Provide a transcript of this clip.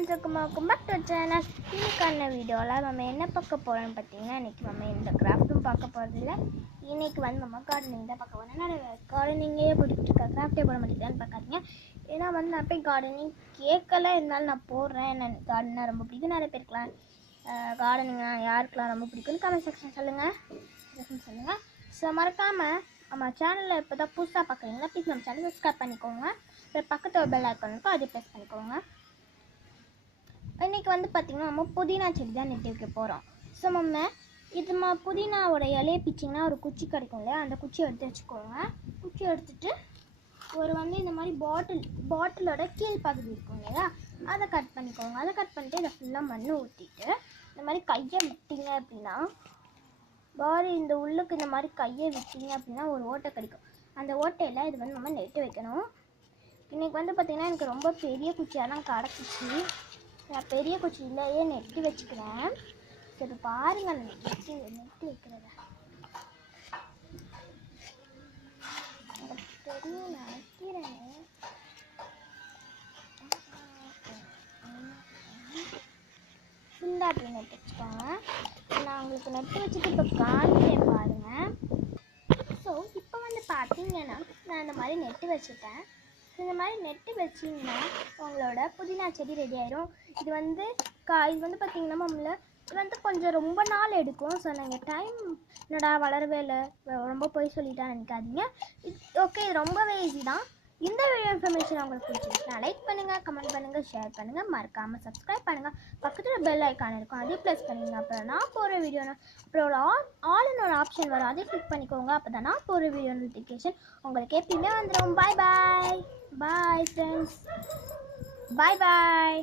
Friends, welcome back to channel. இன்னைக்கான வீடியோவில் நம்ம என்ன பார்க்க போகிறோம்னு பார்த்தீங்கன்னா, இன்றைக்கி நம்ம இந்த கிராஃப்ட்டும் பார்க்க போகிறதில்ல. இன்றைக்கி நம்ம கார்டனிங் தான் பார்க்க போகிறோம். என்னோட கார்டனிங்கே பிடிச்சிட்டு இருக்கா, கிராஃப்டே போட மாட்டேங்குதான்னு பார்க்காதீங்க. ஏன்னா நான் போய் கார்டனிங் கேட்கல, இருந்தாலும் நான் போடுறேன். என்ன கார்டனாக ரொம்ப பிடிக்கும். நிறைய பேருக்கலாம் கார்டனிங் யாருக்கெல்லாம் ரொம்ப பிடிக்கும்னு கமெண்ட் செக்ஷன் சொல்லுங்கள். ஸோ மறக்காமல் நம்ம சேனலில் இப்போ தான் புதுசாக பார்க்குறீங்களா, ப்ளீஸ் நம்ம சேனல் சப்ஸ்கிரைப் பண்ணிக்கோங்க. அப்புறம் பக்கத்தில் ஒரு பெல் ஐக்கான் இருக்கும், அதை ப்ரெஸ் பண்ணிக்கோங்க. இன்றைக்கி பார்த்திங்கன்னா நம்ம புதினா செடி தான் நெட்டு வைக்க போகிறோம். ஸோ நம்ம புதினாவோட இலையை பிச்சிங்கன்னா ஒரு குச்சி கிடைக்கும் இல்லையா, அந்த குச்சியை எடுத்து வச்சுக்கோங்க. குச்சி எடுத்துகிட்டு ஒரு இந்த மாதிரி பாட்டிலோட கீழ் பகுதி இருக்கும் இல்லையா, அதை கட் பண்ணிக்கோங்க. அதை கட் பண்ணிட்டு இதை ஃபுல்லாக மண் ஊற்றிட்டு இந்த மாதிரி கையை விட்டீங்க அப்படின்னா இந்த உள்ளுக்கு இந்த மாதிரி கையை விட்டீங்க அப்படின்னா ஒரு ஓட்டை கிடைக்கும். அந்த ஓட்டையில் இது நம்ம நெட்டு வைக்கணும். இன்றைக்கி பார்த்திங்கன்னா எனக்கு ரொம்ப பெரிய குச்சியாக தான் கிடச்சிச்சு. நான் பெரிய குச்சியிலேயே நெட்டு வச்சுக்கிறேன். சரி பாருங்கள், நெட்டு வைக்கிறத தெரியும் நினைக்கிறேன். ஃபுல்லாக அப்படி நெட்டு வச்சுக்கோங்க. நான் உங்களுக்கு நெட்டு வச்சுட்டு இப்போ காமிக்கிறேன் பாருங்கள். ஸோ இப்போ பார்த்தீங்கன்னா நான் இந்த மாதிரி நெட்டு வச்சுட்டேன். இந்த மாதிரி நெட்டு வச்சிங்கன்னா உங்களோட புதினா செடி ரெடி ஆயிடும். இது இது பார்த்திங்கன்னா இது கொஞ்சம் ரொம்ப நாள் எடுக்கும். ஸோ நாங்கள் டைம் என்னடா வளரவே இல்லை, ரொம்ப போய் சொல்லிட்டான்னு நினைக்காதீங்க. ஓகே, இது ரொம்பவே ஈஸி தான். இந்த வீடியோ இன்ஃபர்மேஷன் உங்களுக்கு பிடிச்சிருச்சுன்னா லைக் பண்ணுங்கள், கமெண்ட் பண்ணுங்கள், ஷேர் பண்ணுங்கள், மறக்காமல் சப்ஸ்கிரைப் பண்ணுங்கள். பக்கத்தில் பெல் ஐக்கான் இருக்கும், அதே ப்ளஸ் பண்ணுங்க. அப்புறம் நான் போகிற வீடியோ அப்புறம் ஆல்னு ஒரு ஆப்ஷன் வரும், அதை கிளிக் பண்ணிக்கோங்க. அப்போ தான் நான் போகிற வீடியோ நோட்டிஃபிகேஷன் உங்களுக்கு எப்பயுமே வந்துடும். பாய் பாய் பாய் ஃப்ரெண்ட்ஸ், பாய் பாய்.